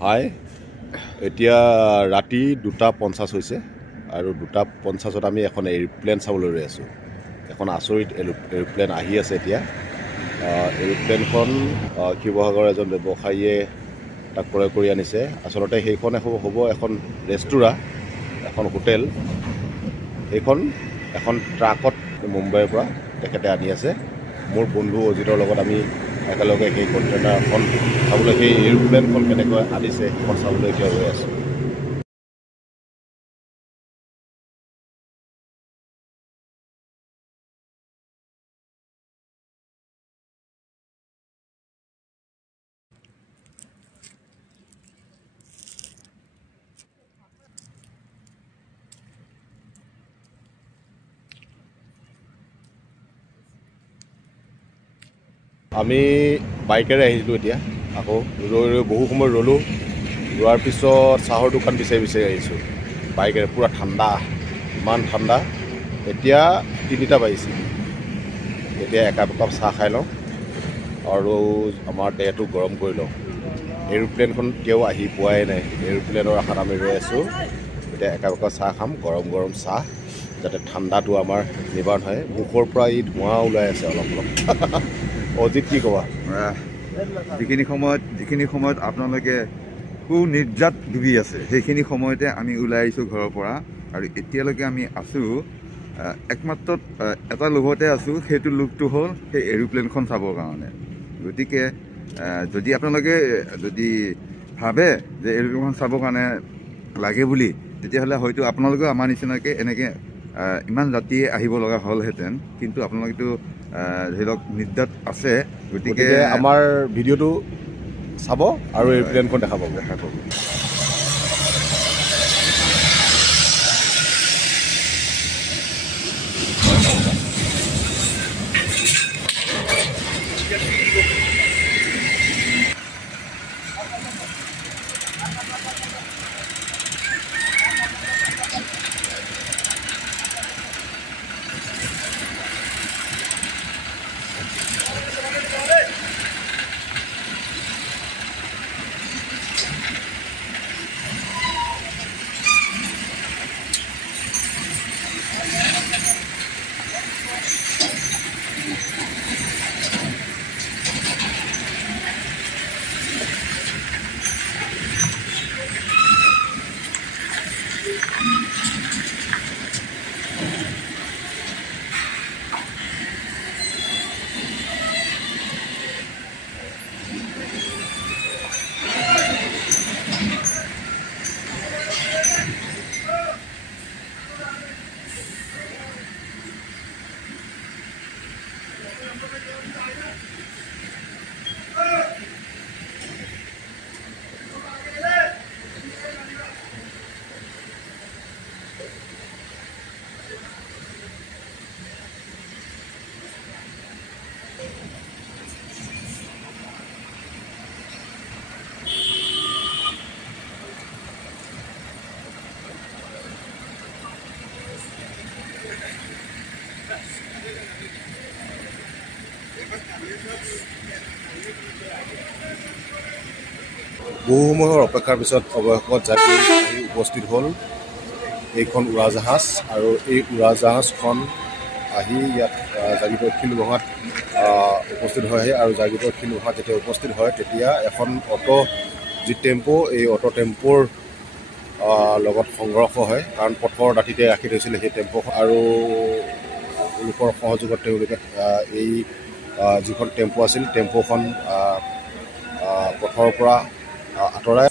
হাই এতিয়া ৰাতি 2:50 হৈছে আৰু 2:50ত আমি এখন এৰোপ্লেন চাবলৈ ৰৈ আছোঁ। এখন আচৰিত এৰোপ্লেন আহি আছে এতিয়া। এৰোপ্লেনখন শিৱসাগৰ এজন ব্যৱসায়ীয়ে তাক ক্ৰয় কৰি আনিছে। আচলতে সেইখন হ'ব এখন ৰেষ্টুৰাঁ, এখন হোটেল। সেইখন এখন ট্ৰাকত মুম্বাইৰ পৰা তেখেতে আনি আছে। মোৰ বন্ধু অজিতৰ লগত আমি একেলগে সেই কণ্টেইনাৰখন চাবলৈ, সেই এৰোপ্লেনখন কেনেকৈ আনিছে সেইখন চাবলৈ এতিয়া ৰৈ আছোঁ। আমি বাইকেৰে আহিছিলোঁ এতিয়া, আকৌ ৰৈ বহু সময় ৰ'লোঁ। ৰোৱাৰ পিছত চাহৰ দোকান বিচাৰি আহিছোঁ বাইকেৰে। পূৰা ঠাণ্ডা, ইমান ঠাণ্ডা। এতিয়া 3টা বাজিছে। এতিয়া একাপ চাহ খাই লওঁ আৰু আমাৰ দেহটো গৰম কৰি লওঁ। এৰোপ্লেনখন এতিয়াও আহি পোৱাই নাই। এৰোপ্লেনৰ আশাত আমি ৰৈ আছোঁ। এতিয়া একাপ চাহ খাম, গৰম গৰম চাহ, যাতে ঠাণ্ডাটো আমাৰ নিবাৰণ হয়। মুখৰ পৰা এই ধোঁৱা ওলাই আছে অলপ অলপ। অজিত কি ক'বা? যিখিনি সময়ত আপোনালোকে সুনিদ্ৰাত ডুবি আছে, সেইখিনি সময়তে আমি ওলাই আহিছোঁ ঘৰৰ পৰা। আৰু এতিয়ালৈকে আমি আছোঁ একমাত্ৰ এটা লোভতে আছোঁ, সেইটো লোভটো হ'ল সেই এৰোপ্লেনখন চাবৰ কাৰণে। গতিকে যদি আপোনালোকে ভাবে যে এৰোপ্লেনখন চাবৰ কাৰণে লাগে বুলি, তেতিয়াহ'লে হয়তো আপোনালোকেও আমাৰ নিচিনাকৈ এনেকৈ ইমান ৰাতিয়ে আহিব লগা হ'লহেঁতেন। কিন্তু আপোনালোকেতো ধৰি লওক নিদ্ৰাত আছে, গতিকে আমাৰ ভিডিঅ'টো চাব আৰু এৰোপ্লেনখন দেখা পাব। বহু সময়ৰ অপেক্ষাৰ পিছত অৱশেষত জাগি আহি উপস্থিত হ'ল এইখন উৰাজাহাজ। আৰু এই উৰাজাহাজখন আহি ইয়াত জাগীৰোড শিলগঙাত উপস্থিত হয়হি। আৰু জাগীৰোড শিলগঙাত যেতিয়া উপস্থিত হয়, তেতিয়া এখন অটো, যি টেম্পো, এই অটো টেম্পোৰ লগত সংঘৰ্ষ হয়। কাৰণ পথৰ দাঁতিতে ৰাখি থৈছিলে সেই টেম্পোখন, আৰু লোকৰ সহযোগত তেওঁলোকে এই যিখন টেম্পো আছিল, টেম্পোখন পথৰ পৰা আঁতৰাই